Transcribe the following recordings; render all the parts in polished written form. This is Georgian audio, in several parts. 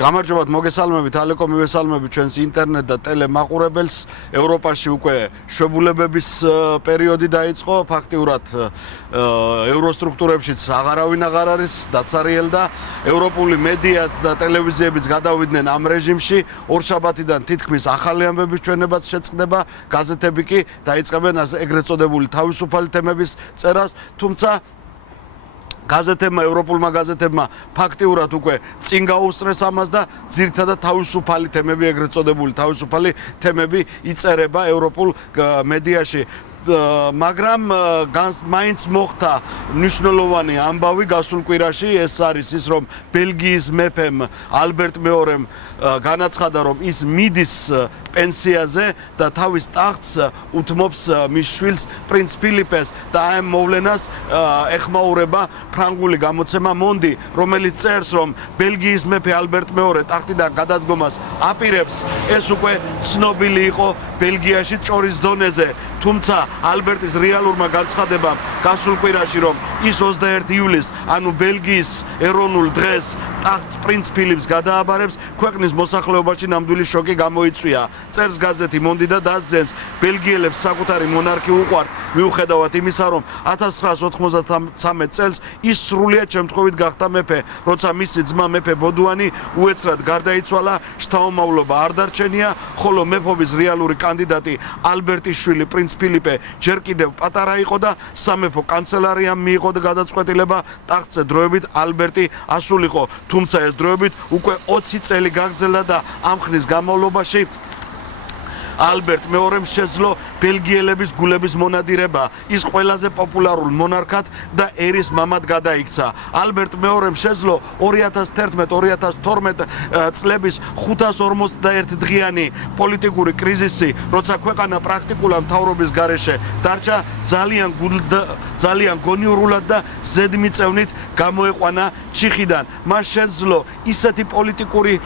გამარჯობათ, მოგესალმებით, ალეკო მივესალმებით ჩვენს ინტერნეტ და ტელემაყურებელს. ევროპაში უკვე შვებულებების პერიოდი დაიწყო, ფაქტიურად ევროსტრუქტურებშიც აღარავინ აღარ არის დაცარიელ და ევროპული მედიაც და ტელევიზიებიც გადავიდნენ ამ რეჟიმში. ორშაბათიდან თითქმის ახალი ამბების ჩვენებაც შეწყდება, გაზეთები კი დაიწყებენ ეგრეთ წოდებული თავისუფალი თემების წერას, თუმცა გაზეთებმა, ევროპულმა გაზეთებმა ფაქტიურად უკვე წინ გაუსწრეს ამას და ძირითადად თავისუფალი თემები, ეგრეთ წოდებული თავისუფალი თემები იწერება ევროპულ მედიაში. მაგრამ მაინც მოხდა მნიშვნელოვანი ამბავი გასულ კვირაში, ეს არის ის, რომ ბელგიის მეფემ ალბერტ მეორემ განაცხადა, რომ ის მიდის პენსიაზე და თავის ტახტს უთმობს მის შვილს პრინც ფილიპეს და ამ მოვლენას ეხმაურება ფრანგული გამოცემა Mondi, რომელიც წერს, რომ ბელგიის მეფე ალბერტ მეორე ტახტიდან გადადგომას აპირებს. ეს უკვე ცნობილი იყო ბელგიაში ჭორის დონეზე, თუმცა ალბერტის რეალურმა განცხადებამ გასულ კვირაში, რომ ის 21 ივლისს, ანუ ბელგიის ეროვნულ დღეს ტახტს პრინც ფილიპს გადააბარებს, ქვეყნის მოსახლეობაში ნამდვილი შოკი გამოიწვია. წერს გაზეთი Mondi და დასძენს, ბელგიელებს საკუთარი მონარქი უყვართ, მიუხედავად იმისა, რომ 1993 წელს ის სრულიად შემთხვევით გახდა მეფე, როცა მისი ძმა მეფე ბოდუანი უეცრად გარდაიცვალა, შთაომავლობა არ დარჩენია, ხოლო მეფობის რეალური კანდიდატი ალბერტის შვილი პრინც ფილიპე ჯერ კიდევ პატარა იყო და სამეფო კანცელარიამ მიიღო გადაწყვეტილება ტახტზე დროებით ალბერტი ასულიყო, თუმცა ეს დროებით უკვე 20 წელი გაგრძელდა და ამ ხნის განმავლობაში ალბერტ მეორემ შეძლო ბელგიელების გულების მონადირება. ის ყველაზე პოპულარულ მონარქად და ერის მამად გადაიქცა. ალბერტ მეორემ შეძლო 2011-2012 წლების 541 დღიანი პოლიტიკური კრიზისი, როცა ქვეყანა პრაქტიკულად მთავრობის გარეშე დარჩა, ძალიან გონიურულად და ზედმიწევნით გამოეყვანა ჩიხიდან. მას შეძლო ისეთი პოლიტიკური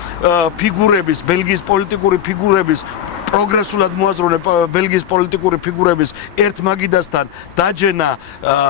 ფიგურების, ბელგიის პოლიტიკური ფიგურების პროგრესულად მოაზროვნე ბელგიის პოლიტიკური ფიგურების ერთ მაგიდასთან დაჯენა,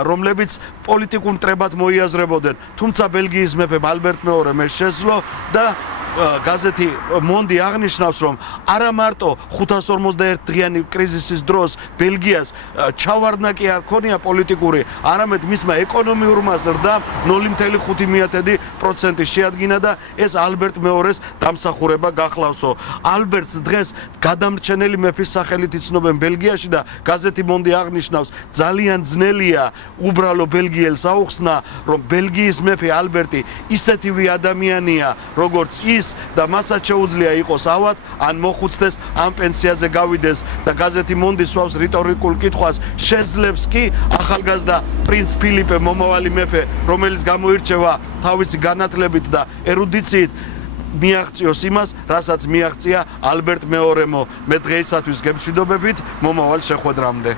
რომლებიც პოლიტიკურ მტრებად მოიაზრებოდნენ. თუმცა ბელგიის მეფემ ალბერტ მეორემ ეს შეძლო და გაზეთი Mondi აღნიშნავს, რომ არა მარტო 541 დღიანი კრიზისის დროს ბელგიას ჩავარდნა კი არ ქონია პოლიტიკური, არამედ მისმა ეკონომიურმა ზრდამ 0.5% შეადგინა და ეს ალბერტ მეორეს დამსახურება გახლავსო. ალბერტს დღეს გადამრჩენელი მეფის სახელით იცნობენ ბელგიაში და გაზეთი Mondi აღნიშნავს, ძალიან ძნელია უბრალო ბელგიელს აუხსნა, რომ ბელგიის მეფე ალბერტი ისეთივე ადამიანია, როგორც ის და მასაც შეუძლია იყოს ავად, ან მოხუცდეს, ან პენსიაზე გავიდეს და გაზეთი Mondi სვავს რიტორიკულ კითხვას, შეძლებს კი ახალგაზრდა პრინც ფილიპე, მომავალი მეფე, რომელიც გამოირჩევა თავისი განათლებით და ერუდიციით, მიაღწიოს იმას, რასაც მიაღწია ალბერტ მეორემო. მე დღეისათვის გემშვიდობებით, მომავალ შეხვედრამდე.